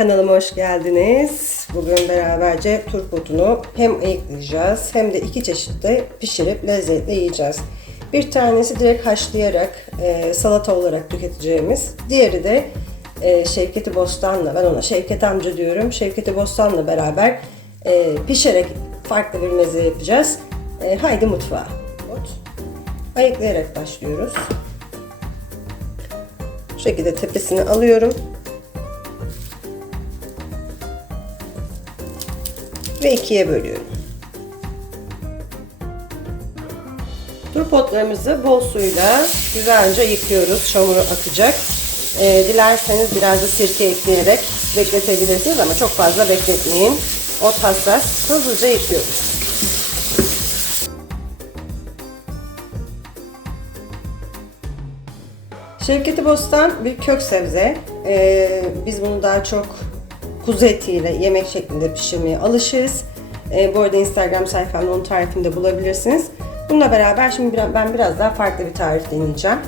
Kanalıma hoş geldiniz. Bugün beraberce turpotunu hem ayıklayacağız hem de iki çeşitte pişirip lezzetle yiyeceğiz. Bir tanesi direkt haşlayarak e, salata olarak tüketeceğimiz. Diğeri de e, Şevketi Bostan'la, ben ona Şevket amca diyorum. Şevketi Bostan'la beraber e, pişerek farklı bir meze yapacağız. E, haydi mutfağa. Ayıklayarak başlıyoruz. Bu şekilde tepesini alıyorum. Ve ikiye bölüyorum. Turpotlarımızı bol suyla güzelce yıkıyoruz. Çamuru akacak. Ee, dilerseniz biraz da sirke ekleyerek bekletebilirsiniz ama çok fazla bekletmeyin. Ot hassas. Hızlıca yıkıyoruz. Şevketi Bostan bir kök sebze. Ee, biz bunu daha çok kuzu etiyle yemek şeklinde pişirmeye alışırız. Ee, bu arada Instagram sayfamda onun tarifini de bulabilirsiniz. Bununla beraber şimdi ben biraz daha farklı bir tarif deneyeceğim.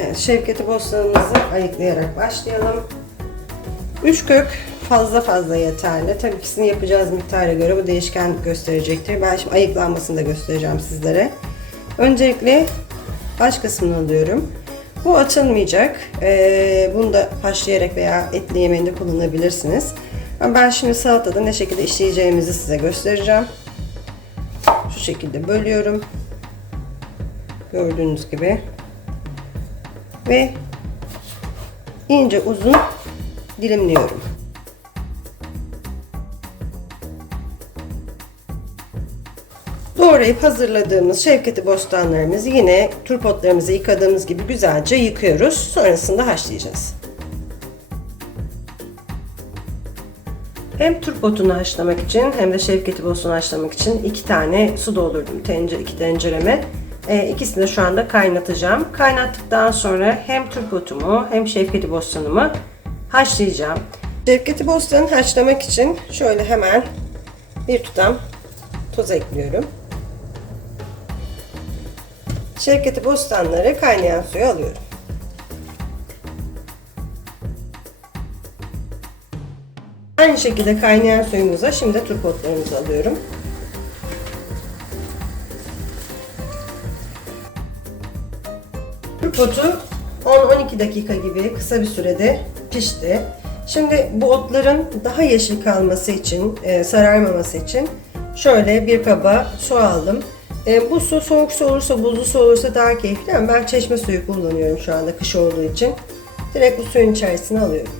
Evet, Şevketi Bostanımızı ayıklayarak başlayalım. 3 kök fazla fazla yeterli. Tabii ikisini yapacağız miktara göre bu değişken gösterecektir. Ben şimdi ayıklanmasını da göstereceğim sizlere. Öncelikle baş kısmını alıyorum. Bu açılmayacak. Ee, bunu da haşlayarak veya etli yemeğinde kullanabilirsiniz. Ben şimdi salatada ne şekilde işleyeceğimizi size göstereceğim. Şu şekilde bölüyorum. Gördüğünüz gibi. Ve ince uzun dilimliyorum. Doğrayıp hazırladığımız şevketi bostanlarımızı yine turpotlarımızı yıkadığımız gibi güzelce yıkıyoruz. Sonrasında haşlayacağız. Hem turpotunu haşlamak için hem de şevketi bostunu haşlamak için iki tane su doldurdum tencere, iki tencereme. E, ikisini de şu anda kaynatacağım. Kaynattıktan sonra hem turpotumu hem şevketi bostanımı haşlayacağım. Şevketi bostanı haşlamak için şöyle hemen bir tutam tuz ekliyorum. Şevketi bostanları kaynayan suya alıyorum. Aynı şekilde kaynayan suyumuza şimdi turpotlarımızı alıyorum. Turpotu 10-12 dakika gibi kısa bir sürede pişti. Şimdi bu otların daha yeşil kalması için, e, sararmaması için şöyle bir kaba su aldım. E, bu su soğuk su olursa, buzlu su olursa daha keyifli ama ben çeşme suyu kullanıyorum şu anda kış olduğu için. Direkt bu suyun içerisine alıyorum.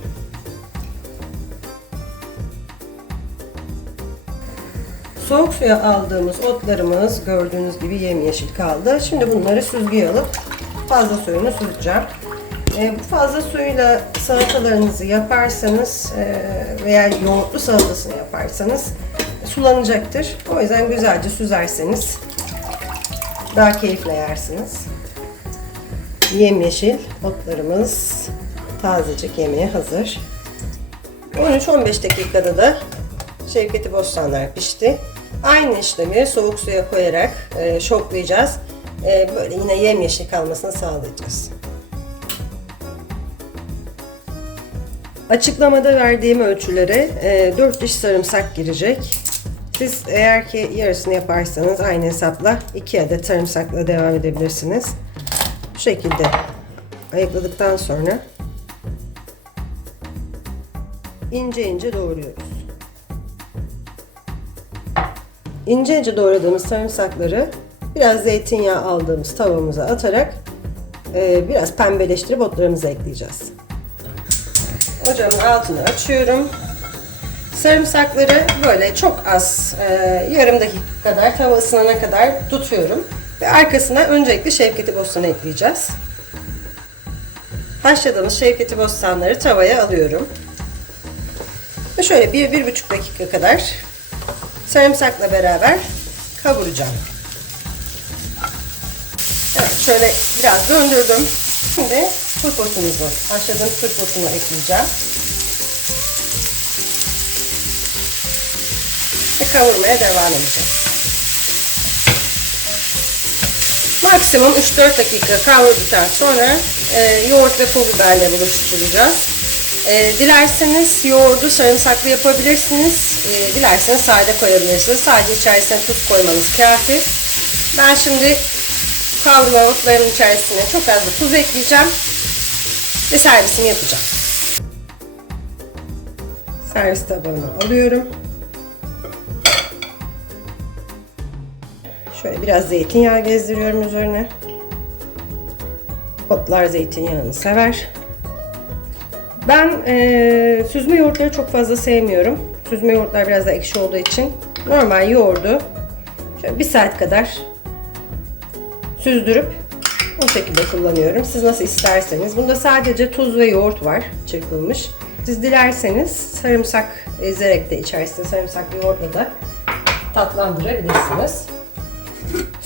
Soğuk suya aldığımız otlarımız gördüğünüz gibi yemyeşil kaldı. Şimdi bunları süzgeye alıp fazla suyunu süzeceğim. E, bu fazla suyla salatalarınızı yaparsanız e, veya yoğurtlu salatasını yaparsanız sulanacaktır. O yüzden güzelce süzerseniz daha keyifle yersiniz. Yemyeşil otlarımız tazecik yemeğe hazır. 13-15 dakikada da Şevketi bostanlar pişti. Aynı işlemi soğuk suya koyarak e, şoklayacağız. E, böyle yine yemyeşil kalmasını sağlayacağız. Açıklamada verdiğim ölçülere e, 4 diş sarımsak girecek. Siz eğer ki yarısını yaparsanız aynı hesapla 2 adet sarımsakla devam edebilirsiniz. Bu şekilde ayıkladıktan sonra ince ince doğruyoruz. İnce ince doğradığımız sarımsakları biraz zeytinyağı aldığımız tavamıza atarak e, biraz pembeleştirip otlarımıza ekleyeceğiz. Ocağın altını açıyorum. Sarımsakları böyle çok az e, yarım dakika kadar tava ısınana kadar tutuyorum. Ve arkasına öncelikle şevketi bostanı ekleyeceğiz. Haşladığımız şevketi bostanları tavaya alıyorum. Ve şöyle bir, bir buçuk dakika kadar sarımsakla beraber kavuracağım. Evet şöyle biraz döndürdüm. Şimdi turpotumuzu, haşladığım turpotunu ekleyeceğim. Ve kavurmaya devam edeceğiz. Maksimum 3-4 dakika kavurduktan sonra e, yoğurt ve pul biberle buluşturacağız. Ee, dilerseniz yoğurdu sarımsaklı yapabilirsiniz. Ee, dilerseniz sade koyabilirsiniz. Sadece içerisine tuz koymanız kafi. Ben şimdi kavrulma otlarımın içerisine çok az da tuz ekleyeceğim. Ve servisimi yapacağım. Servis tabağına alıyorum. Şöyle biraz zeytinyağı gezdiriyorum üzerine. Otlar zeytinyağını sever. Ben eee, süzme yoğurtları çok fazla sevmiyorum. Süzme yoğurtlar biraz da ekşi olduğu için normal yoğurdu şöyle bir saat kadar süzdürüp o şekilde kullanıyorum. Siz nasıl isterseniz. Bunda sadece tuz ve yoğurt var çırpılmış. Siz dilerseniz sarımsak ezerek de içerisine sarımsaklı yoğurtla da tatlandırabilirsiniz.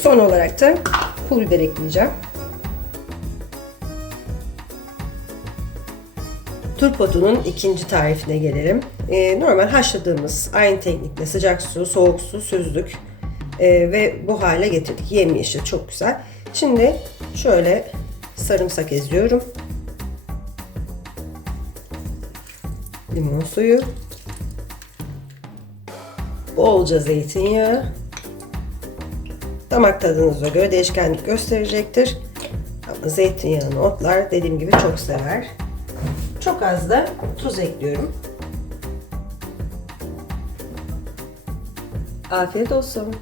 Son olarak da pul biber ekleyeceğim. Turpotunun ikinci tarifine gelelim. Ee, normal haşladığımız aynı teknikle sıcak su, soğuk su süzdük. Ee, ve bu hale getirdik. Yemyeşil çok güzel. Şimdi şöyle sarımsak eziyorum. Limon suyu. Bolca zeytinyağı. Damak tadınıza göre değişkenlik gösterecektir. Ama zeytinyağını otlar dediğim gibi çok sever. Çok az da tuz ekliyorum. Afiyet olsun.